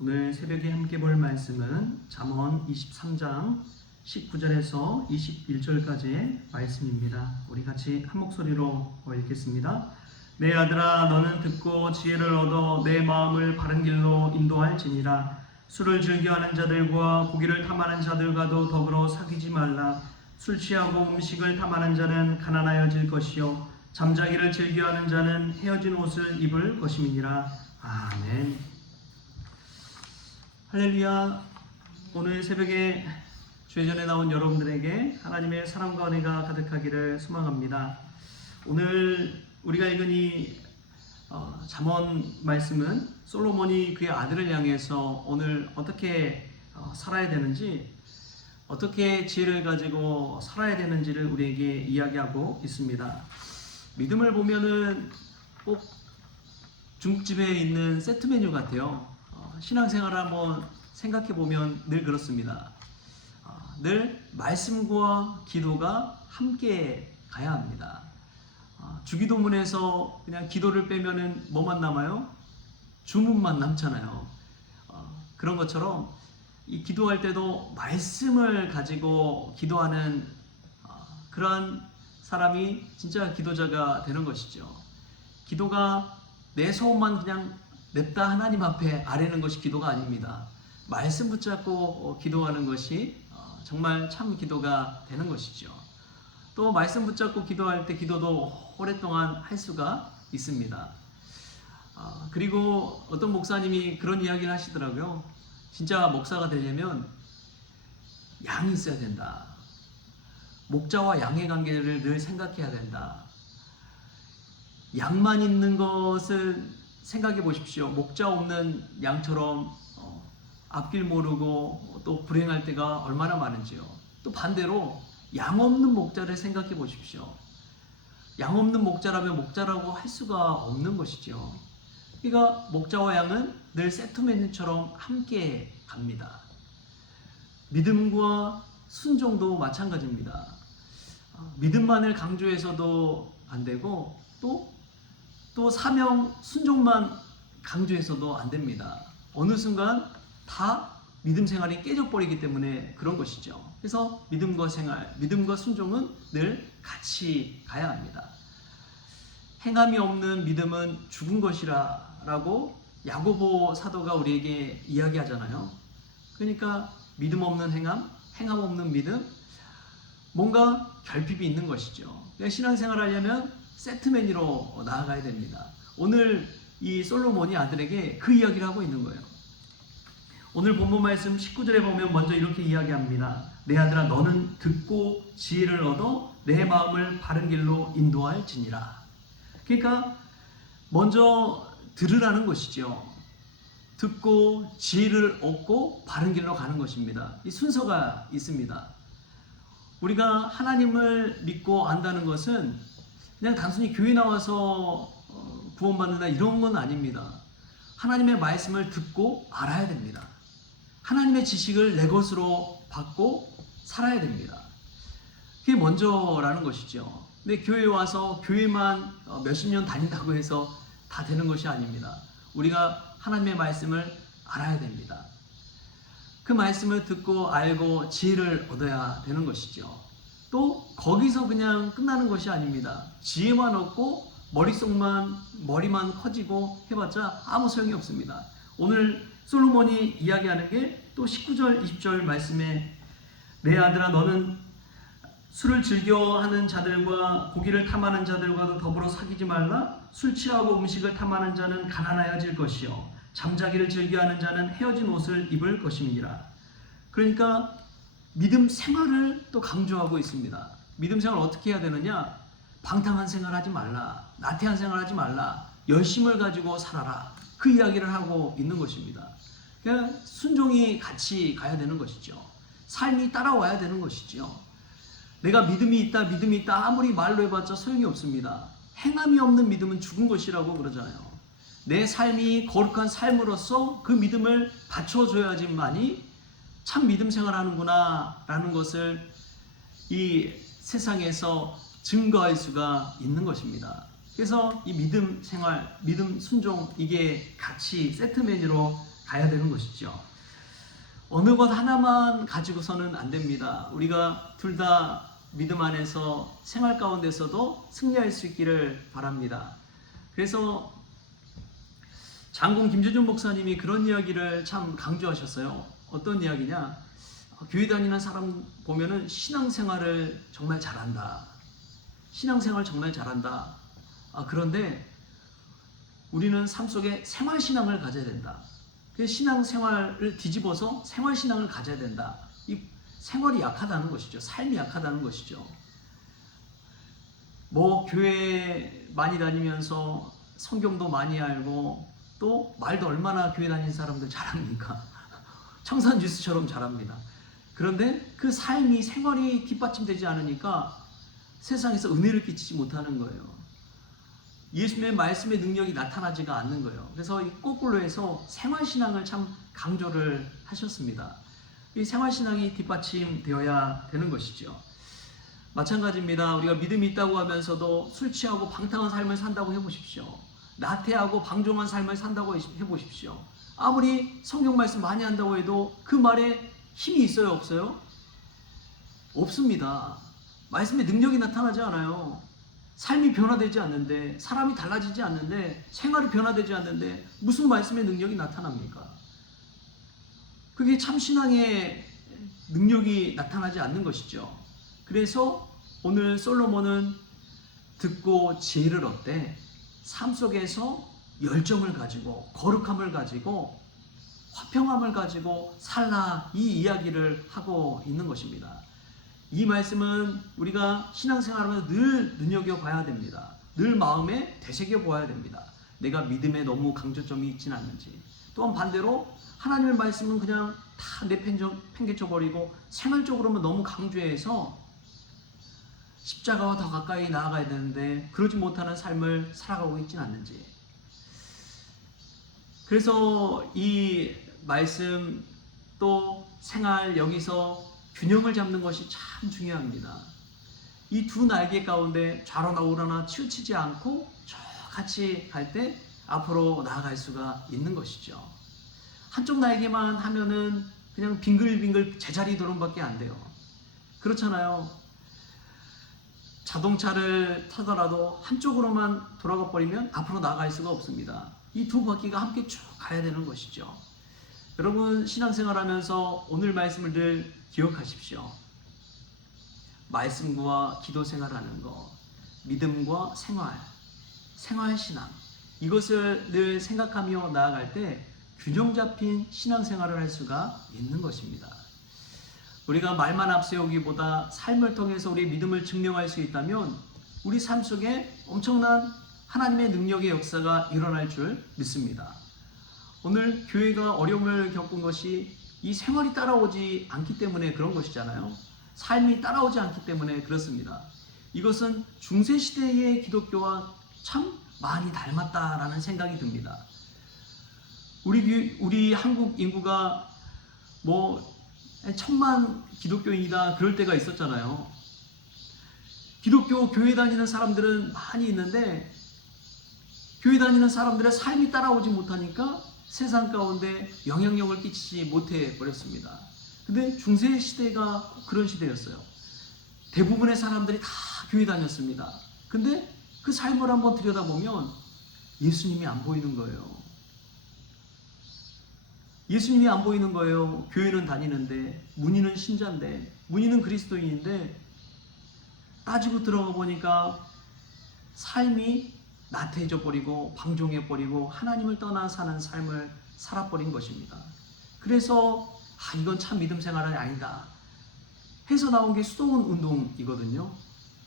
오늘 새벽에 함께 볼 말씀은 잠언 23장 19절에서 21절까지의 말씀입니다. 우리 같이 한 목소리로 읽겠습니다. 내 아들아, 너는 듣고 지혜를 얻어 내 마음을 바른 길로 인도할지니라. 술을 즐겨하는 자들과 고기를 탐하는 자들과도 더불어 사귀지 말라. 술 취하고 음식을 탐하는 자는 가난하여질 것이요 잠자기를 즐겨하는 자는 헤어진 옷을 입을 것임이니라. 아멘. 할렐루야. 오늘 새벽에 주의전에 나온 여러분들에게 하나님의 사랑과 은혜가 가득하기를 소망합니다. 오늘 우리가 읽은 이 잠언 말씀은 솔로몬이 그의 아들을 향해서 오늘 어떻게 살아야 되는지, 어떻게 지혜를 가지고 살아야 되는지를 우리에게 이야기하고 있습니다. 믿음을 보면은 꼭 중국집에 있는 세트 메뉴 같아요. 신앙생활을 한번 생각해 보면 늘 그렇습니다. 늘 말씀과 기도가 함께 가야 합니다. 주기도문에서 그냥 기도를 빼면은 뭐만 남아요? 주문만 남잖아요. 그런 것처럼 이 기도할 때도 말씀을 가지고 기도하는 그러한 사람이 진짜 기도자가 되는 것이죠. 기도가 내 소원만 그냥 냅다 하나님 앞에 아뢰는 것이 기도가 아닙니다. 말씀 붙잡고 기도하는 것이 정말 참 기도가 되는 것이죠. 또 말씀 붙잡고 기도할 때 기도도 오랫동안 할 수가 있습니다. 그리고 어떤 목사님이 그런 이야기를 하시더라고요. 진짜 목사가 되려면 양이 있어야 된다. 목자와 양의 관계를 늘 생각해야 된다. 양만 있는 것은 생각해 보십시오. 목자 없는 양처럼 앞길 모르고 또 불행할 때가 얼마나 많은지요. 또 반대로 양 없는 목자를 생각해 보십시오. 양 없는 목자라면 목자라고 할 수가 없는 것이죠. 그러니까 목자와 양은 늘 세트 메뉴처럼 함께 갑니다. 믿음과 순종도 마찬가지입니다. 믿음만을 강조해서도 안 되고 또 사명, 순종만 강조해서도 안 됩니다. 어느 순간 다 믿음 생활이 깨져버리기 때문에 그런 것이죠. 그래서 믿음과 생활, 믿음과 순종은 늘 같이 가야 합니다. 행함이 없는 믿음은 죽은 것이라고 야고보 사도가 우리에게 이야기하잖아요. 그러니까 믿음 없는 행함, 행함 없는 믿음, 뭔가 결핍이 있는 것이죠. 신앙생활 하려면 세트 메뉴로 나아가야 됩니다. 오늘 이 솔로몬이 아들에게 그 이야기를 하고 있는 거예요. 오늘 본문 말씀 19절에 보면 먼저 이렇게 이야기합니다. 내 아들아, 너는 듣고 지혜를 얻어 내 마음을 바른 길로 인도할지니라. 그러니까 먼저 들으라는 것이죠. 듣고 지혜를 얻고 바른 길로 가는 것입니다. 이 순서가 있습니다. 우리가 하나님을 믿고 안다는 것은 그냥 단순히 교회 나와서 구원받는다 이런 건 아닙니다. 하나님의 말씀을 듣고 알아야 됩니다. 하나님의 지식을 내 것으로 받고 살아야 됩니다. 그게 먼저라는 것이죠. 근데 교회에 와서 교회만 몇십 년 다닌다고 해서 다 되는 것이 아닙니다. 우리가 하나님의 말씀을 알아야 됩니다. 그 말씀을 듣고 알고 지혜를 얻어야 되는 것이죠. 또 거기서 그냥 끝나는 것이 아닙니다. 지혜만 얻고 머리만 커지고 해봤자 아무 소용이 없습니다. 오늘 솔로몬이 이야기하는 게 또 19절 20절 말씀에 내 아들아, 너는 술을 즐겨하는 자들과 고기를 탐하는 자들과도 더불어 사귀지 말라. 술 취하고 음식을 탐하는 자는 가난하여질 것이요 잠자기를 즐겨하는 자는 헤어진 옷을 입을 것임이니라. 그러니까 믿음 생활을 또 강조하고 있습니다. 믿음 생활 어떻게 해야 되느냐? 방탕한 생활하지 말라. 나태한 생활하지 말라. 열심을 가지고 살아라. 그 이야기를 하고 있는 것입니다. 그러니까 순종이 같이 가야 되는 것이죠. 삶이 따라와야 되는 것이죠. 내가 믿음이 있다 아무리 말로 해봤자 소용이 없습니다. 행함이 없는 믿음은 죽은 것이라고 그러잖아요. 내 삶이 거룩한 삶으로서 그 믿음을 받쳐줘야지만이 참 믿음 생활하는구나 라는 것을 이 세상에서 증거할 수가 있는 것입니다. 그래서 이 믿음 생활, 믿음 순종, 이게 같이 세트 메뉴로 가야 되는 것이죠. 어느 것 하나만 가지고서는 안 됩니다. 우리가 둘 다 믿음 안에서 생활 가운데서도 승리할 수 있기를 바랍니다. 그래서 장군 김재준 목사님이 그런 이야기를 참 강조하셨어요. 어떤 이야기냐? 교회 다니는 사람 보면은 신앙생활을 정말 잘한다. 신앙생활 정말 잘한다. 그런데 우리는 삶 속에 생활신앙을 가져야 된다. 신앙생활을 뒤집어서 생활신앙을 가져야 된다. 이 생활이 약하다는 것이죠. 삶이 약하다는 것이죠. 뭐 교회 많이 다니면서 성경도 많이 알고 또 말도 얼마나 교회 다니는 사람들 잘합니까? 청산 주스처럼 잘합니다. 그런데 그 삶이 생활이 뒷받침되지 않으니까 세상에서 은혜를 끼치지 못하는 거예요. 예수님의 말씀의 능력이 나타나지가 않는 거예요. 그래서 거꾸로 해서 생활신앙을 참 강조를 하셨습니다. 이 생활신앙이 뒷받침되어야 되는 것이죠. 마찬가지입니다. 우리가 믿음이 있다고 하면서도 술 취하고 방탕한 삶을 산다고 해보십시오. 나태하고 방종한 삶을 산다고 해보십시오. 아무리 성경 말씀 많이 한다고 해도 그 말에 힘이 있어요, 없어요? 없습니다. 말씀의 능력이 나타나지 않아요. 삶이 변화되지 않는데, 사람이 달라지지 않는데, 생활이 변화되지 않는데 무슨 말씀의 능력이 나타납니까? 그게 참 신앙의 능력이 나타나지 않는 것이죠. 그래서 오늘 솔로몬은 듣고 지혜를 얻되 삶 속에서 열정을 가지고 거룩함을 가지고 화평함을 가지고 살라, 이 이야기를 하고 있는 것입니다. 이 말씀은 우리가 신앙생활하면서 늘 눈여겨봐야 됩니다. 늘 마음에 되새겨보아야 됩니다. 내가 믿음에 너무 강조점이 있지는 않는지. 또한 반대로 하나님의 말씀은 그냥 다 내팽개쳐버리고 생활적으로만 너무 강조해서 십자가와 더 가까이 나아가야 되는데 그러지 못하는 삶을 살아가고 있지는 않는지. 그래서 이 말씀 또 생활, 여기서 균형을 잡는 것이 참 중요합니다. 이 두 날개 가운데 좌로나 우로나 치우치지 않고 같이 갈 때 앞으로 나아갈 수가 있는 것이죠. 한쪽 날개만 하면은 그냥 빙글빙글 제자리 도름밖에 안 돼요. 그렇잖아요. 자동차를 타더라도 한쪽으로만 돌아가 버리면 앞으로 나아갈 수가 없습니다. 이 두 바퀴가 함께 쭉 가야 되는 것이죠. 여러분, 신앙생활하면서 오늘 말씀을 늘 기억하십시오. 말씀과 기도 생활하는 것, 믿음과 생활신앙, 이것을 늘 생각하며 나아갈 때 균형 잡힌 신앙생활을 할 수가 있는 것입니다. 우리가 말만 앞세우기보다 삶을 통해서 우리의 믿음을 증명할 수 있다면 우리 삶 속에 엄청난 하나님의 능력의 역사가 일어날 줄 믿습니다. 오늘 교회가 어려움을 겪은 것이 이 생활이 따라오지 않기 때문에 그런 것이잖아요. 삶이 따라오지 않기 때문에 그렇습니다. 이것은 중세시대의 기독교와 참 많이 닮았다라는 생각이 듭니다. 우리 한국 인구가 뭐 1000만 기독교인이다 그럴 때가 있었잖아요. 기독교 교회 다니는 사람들은 많이 있는데 교회 다니는 사람들의 삶이 따라오지 못하니까 세상 가운데 영향력을 끼치지 못해 버렸습니다. 근데 중세 시대가 그런 시대였어요. 대부분의 사람들이 다 교회 다녔습니다. 근데 그 삶을 한번 들여다보면 예수님이 안 보이는 거예요. 예수님이 안 보이는 거예요. 교회는 다니는데, 문의는 신자인데, 문의는 그리스도인인데, 따지고 들어가 보니까 삶이 나태해져 버리고 방종해 버리고 하나님을 떠나 사는 삶을 살아버린 것입니다. 그래서 이건 참 믿음 생활이 아니다 해서 나온 게 수도원 운동이거든요.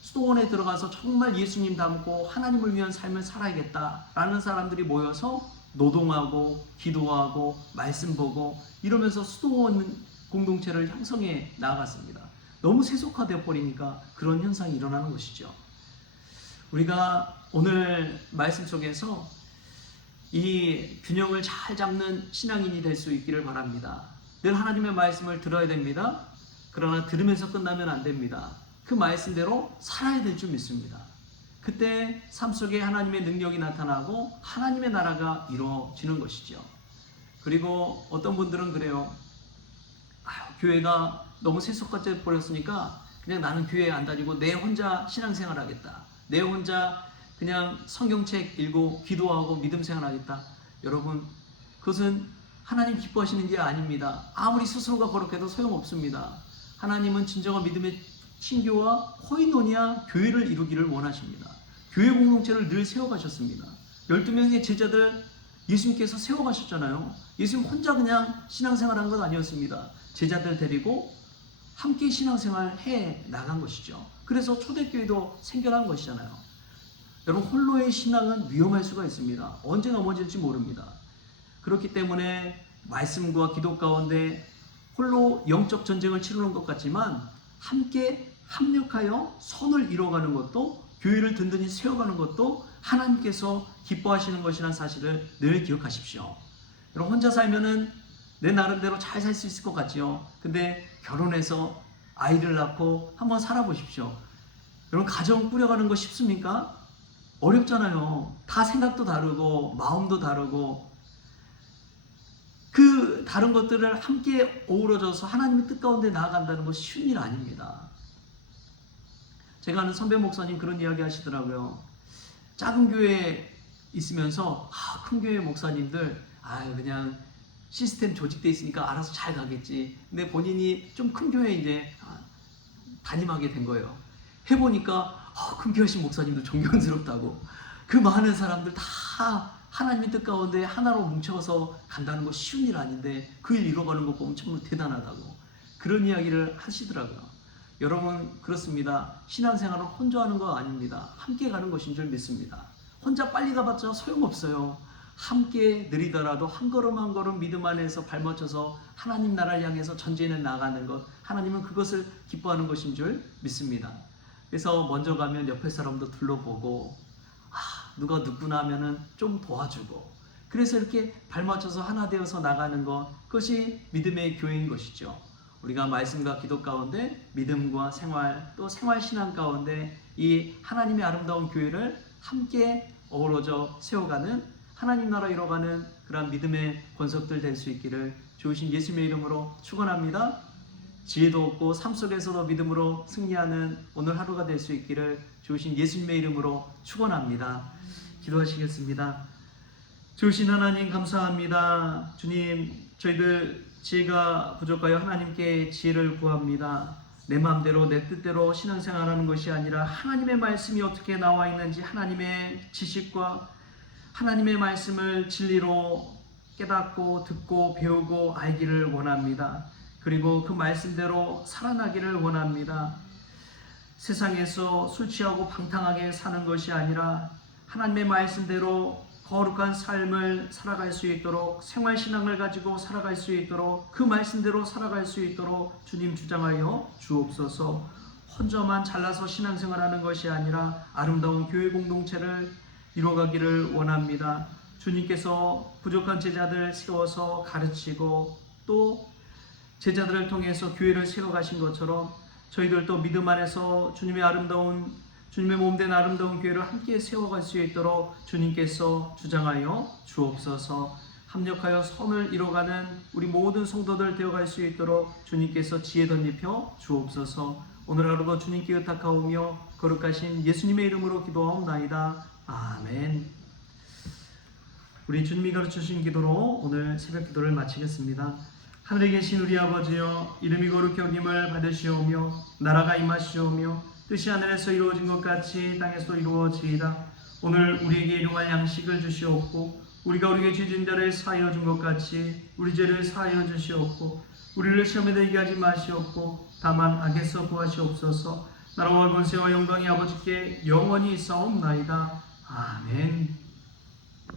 수도원에 들어가서 정말 예수님 닮고 하나님을 위한 삶을 살아야겠다라는 사람들이 모여서 노동하고 기도하고 말씀 보고 이러면서 수도원 공동체를 형성해 나아갔습니다. 너무 세속화되어 버리니까 그런 현상이 일어나는 것이죠. 우리가 오늘 말씀 속에서 이 균형을 잘 잡는 신앙인이 될 수 있기를 바랍니다. 늘 하나님의 말씀을 들어야 됩니다. 그러나 들으면서 끝나면 안 됩니다. 그 말씀대로 살아야 될 줄 믿습니다. 그때 삶 속에 하나님의 능력이 나타나고 하나님의 나라가 이루어지는 것이죠. 그리고 어떤 분들은 그래요. 교회가 너무 세속화돼 버렸으니까 그냥 나는 교회 안 다니고 내 혼자 신앙생활 하겠다. 내 혼자 그냥 성경책 읽고 기도하고 믿음 생활하겠다. 여러분, 그것은 하나님 기뻐하시는 게 아닙니다. 아무리 스스로가 거룩해도 소용없습니다. 하나님은 진정한 믿음의 친교와 코이노니아 교회를 이루기를 원하십니다. 교회 공동체를 늘 세워가셨습니다. 12명의 제자들 예수님께서 세워가셨잖아요. 예수님 혼자 그냥 신앙생활한 건 아니었습니다. 제자들 데리고 함께 신앙생활 해 나간 것이죠. 그래서 초대교회도 생겨난 것이잖아요. 여러분, 홀로의 신앙은 위험할 수가 있습니다. 언제 넘어질지 모릅니다. 그렇기 때문에 말씀과 기도 가운데 홀로 영적 전쟁을 치르는 것 같지만 함께 합력하여 선을 이뤄가는 것도, 교회를 든든히 세워가는 것도 하나님께서 기뻐하시는 것이라는 사실을 늘 기억하십시오. 여러분, 혼자 살면은 내 나름대로 잘 살 수 있을 것 같지요. 근데 결혼해서 아이를 낳고 한번 살아보십시오. 여러분, 가정 꾸려가는 거 쉽습니까? 어렵잖아요. 다 생각도 다르고 마음도 다르고 그 다른 것들을 함께 어우러져서 하나님의 뜻 가운데 나아간다는 것이 쉬운 일 아닙니다. 제가 아는 선배 목사님 그런 이야기 하시더라고요. 작은 교회에 있으면서 큰 교회 목사님들 그냥 시스템 조직돼 있으니까 알아서 잘 가겠지. 근데 본인이 좀 큰 교회에 이제 담임하게 된 거예요. 해보니까 큰 교회 하신 목사님들 존경스럽다고. 그 많은 사람들 다 하나님의 뜻 가운데 하나로 뭉쳐서 간다는 거 쉬운 일 아닌데 그 일 이뤄가는 거 보면 참 대단하다고. 그런 이야기를 하시더라고요. 여러분, 그렇습니다. 신앙생활은 혼자 하는 거 아닙니다. 함께 가는 것인 줄 믿습니다. 혼자 빨리 가봤자 소용없어요. 함께 느리더라도 한 걸음 한 걸음 믿음 안에서 발맞춰서 하나님 나라를 향해서 전진해 나가는 것, 하나님은 그것을 기뻐하는 것인 줄 믿습니다. 그래서 먼저 가면 옆에 사람도 둘러보고 누가 눕구나 하면은 좀 도와주고, 그래서 이렇게 발맞춰서 하나 되어서 나가는 것, 그것이 믿음의 교회인 것이죠. 우리가 말씀과 기도 가운데 믿음과 생활, 또 생활신앙 가운데 이 하나님의 아름다운 교회를 함께 어우러져 세워가는, 하나님 나라 이뤄가는 그런 믿음의 권속들 될 수 있기를 주신 예수님의 이름으로 축원합니다. 지혜도 없고 삶 속에서도 믿음으로 승리하는 오늘 하루가 될 수 있기를 주신 예수님의 이름으로 축원합니다. 기도하시겠습니다. 주신 하나님 감사합니다. 주님, 저희들 지혜가 부족하여 하나님께 지혜를 구합니다. 내 마음대로 내 뜻대로 신앙생활하는 것이 아니라 하나님의 말씀이 어떻게 나와 있는지 하나님의 지식과 하나님의 말씀을 진리로 깨닫고 듣고 배우고 알기를 원합니다. 그리고 그 말씀대로 살아나기를 원합니다. 세상에서 술 취하고 방탕하게 사는 것이 아니라 하나님의 말씀대로 거룩한 삶을 살아갈 수 있도록, 생활신앙을 가지고 살아갈 수 있도록, 그 말씀대로 살아갈 수 있도록 주님 주장하여 주옵소서. 혼자만 잘나서 신앙생활하는 것이 아니라 아름다운 교회 공동체를 이루어가기를 원합니다. 주님께서 부족한 제자들 세워서 가르치고 또 제자들을 통해서 교회를 세워가신 것처럼 저희들도 믿음 안에서 주님의 아름다운, 주님의 몸된 아름다운 교회를 함께 세워갈 수 있도록 주님께서 주장하여 주옵소서. 합력하여 선을 이뤄가는 우리 모든 성도들 되어갈 수 있도록 주님께서 지혜 덧입혀 주옵소서. 오늘 하루도 주님께 의탁하오며 거룩하신 예수님의 이름으로 기도하옵나이다. 아멘. 우리 주님이 가르쳐주신 기도로 오늘 새벽 기도를 마치겠습니다. 하늘에 계신 우리 아버지여, 이름이 거룩히 여김을 받으시오며 나라가 임하시오며 뜻이 하늘에서 이루어진 것 같이 땅에서 이루어지이다. 오늘 우리에게 일용할 양식을 주시옵고 우리가 우리에게 죄진 자를 사하여 준 것 같이 우리 죄를 사하여 주시옵고 우리를 시험에 들게 하지 마시옵고 다만 악에서 구하시옵소서. 나라와 권세와 영광이 아버지께 영원히 있사옵나이다. 아멘.